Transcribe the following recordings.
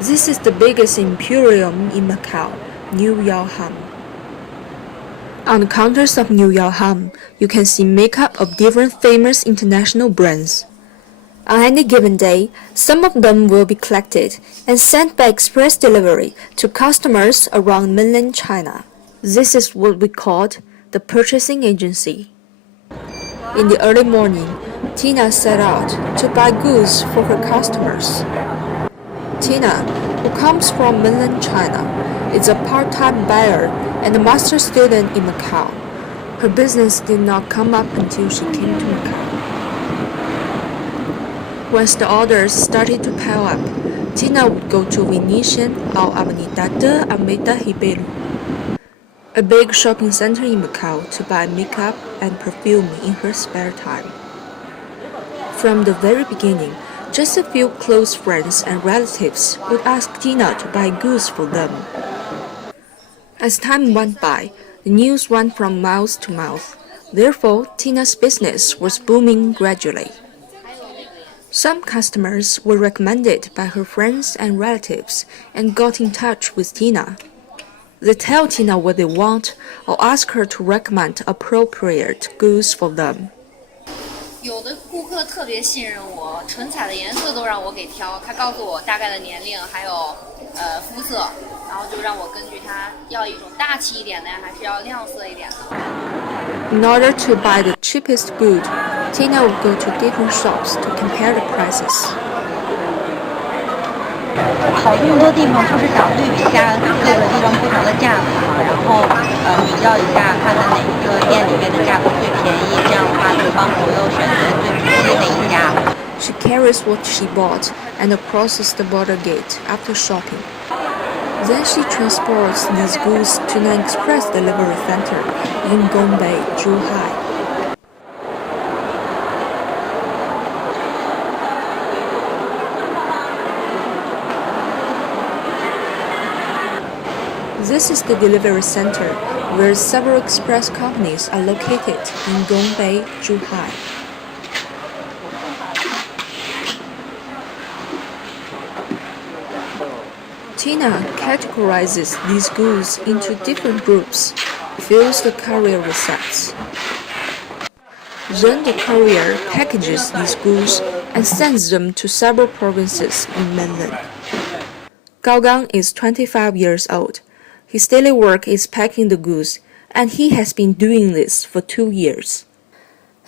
This is the biggest emporium in Macau, New Yao Ham. On the counters of New Yao Ham, you can see makeup of different famous international brands. On any given day, some of them will be collected and sent by express delivery to customers around mainland China. This is what we called the purchasing agency. In the early morning, Tina set out to buy goods for her customers. Tina, who comes from mainland China, is a part-time buyer and a master student in Macau. Her business did not come up until she came to Macau. Once the orders started to pile up, Tina would go to Venetian or Avenida de Almeida Ribeiro, a big shopping center in Macau, to buy makeup and perfume in her spare time. From the very beginning, just a few close friends and relatives would ask Tina to buy goods for them. As time went by, the news went from mouth to mouth. Therefore, Tina's business was booming gradually. Some customers were recommended by her friends and relatives and got in touch with Tina. They tell Tina what they want or ask her to recommend appropriate goods for them. 有的顾客特别信任我，唇彩的颜色都让我给挑，他告诉我大概的年龄还有肤色，然后就让我根据他要一种大气一点的呀，还是要亮色一点的。In order to buy the cheapest good, Tina would go to different shops to compare the prices. 跑这么多地方就是想对比一下各个地方不同的价格嘛，然后比较一下看看哪一个店里面的价格最便宜，这样的话就帮朋友选择最便宜的一家。She carries what she bought and crosses the border gate after shopping. Then she transports these goods to an express delivery center in Gongbei, Zhuhai. This is the delivery center where several express companies are located in Gongbei, Zhuhai. Tina categorizes these goods into different groups, fills the courier with sets. Then the courier packages these goods and sends them to several provinces in mainland. Gao Gang is 25 years old. His daily work is packing the goods, and he has been doing this for 2 years.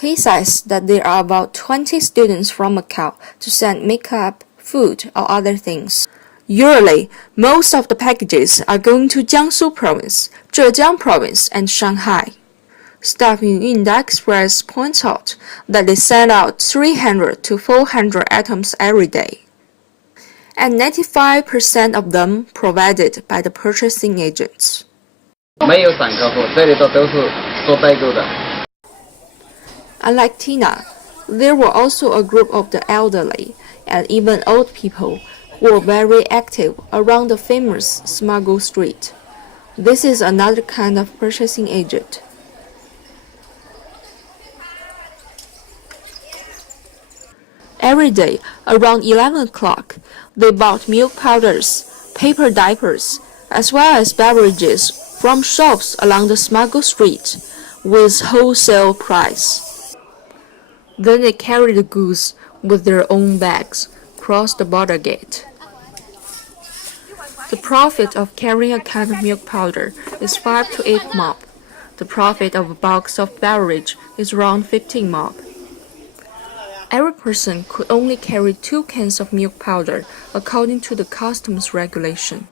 He says that there are about 20 students from Macau to send makeup, food, or other things. Usually, most of the packages are going to Jiangsu Province, Zhejiang Province, and Shanghai. Staff in Yunda Express points out that they send out 300 to 400 items every day, and 95% of them provided by the purchasing agents. 没有散客户，这里都是做代购的。 Unlike Tina, there were also a group of the elderly and even old people who were very active around the famous Smuggle Street. This is another kind of purchasing agent. Every day, around 11 o'clock, they bought milk powders, paper diapers, as well as beverages from shops along the Smuggle Street with wholesale price. Then they carry the goods with their own bags across the border gate. The profit of carrying a can of milk powder is 5 to 8 mob. The profit of a box of beverage is around 15 mob. Every person could only carry 2 cans of milk powder according to the customs regulation.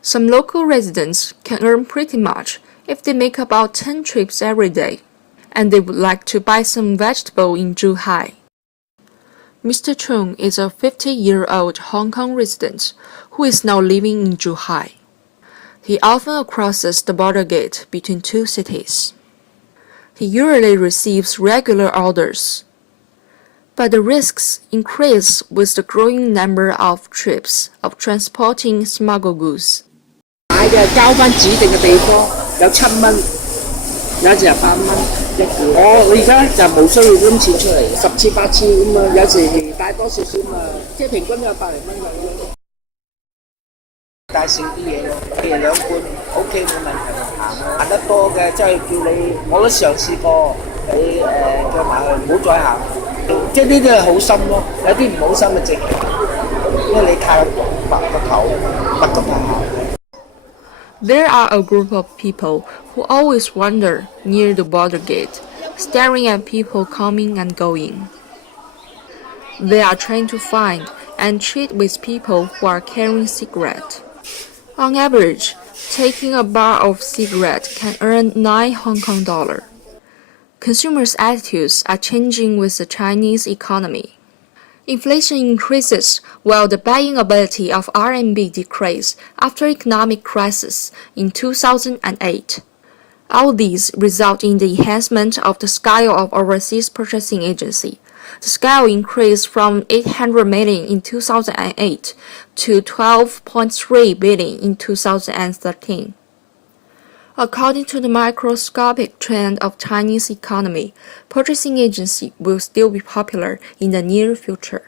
Some local residents can earn pretty much if they make about 10 trips every day, and they would like to buy some vegetable in Zhuhai. Mr. Chung is a 50-year-old Hong Kong resident who is now living in Zhuhai. He often crosses the border gate between 2 cities. He usually receives regular orders, but the risks increase with the growing number of trips of transporting smuggled goods. 買嘅交翻指定嘅地方有7蚊，有時係8蚊一個。我而家就冇需要拎錢出嚟，10次8次咁啊，有時帶多少少嘛，即係平均有百零蚊咁樣。介紹啲嘢咯，譬如兩罐 OK 冇問題咪行咯，行得多嘅即係叫你，我都嘗試過，你叫埋佢唔好再行，即係呢啲係好心咯，有啲唔好心嘅直，因為你太白個頭，白個頭。There are a group of people who always wander near the border gate, staring at people coming and going. They are trying to find and treat with people who are carrying cigarettes. On average, taking a bar of cigarette can earn 9 Hong Kong dollar. Consumers' attitudes are changing with the Chinese economy. Inflation increases while the buying ability of RMB decreases after economic crisis in 2008. All these result in the enhancement of the scale of overseas purchasing agency. The scale increased from 800 million in 2008 to 12.3 billion in 2013. According to the microscopic trend of Chinese economy, purchasing agency will still be popular in the near future.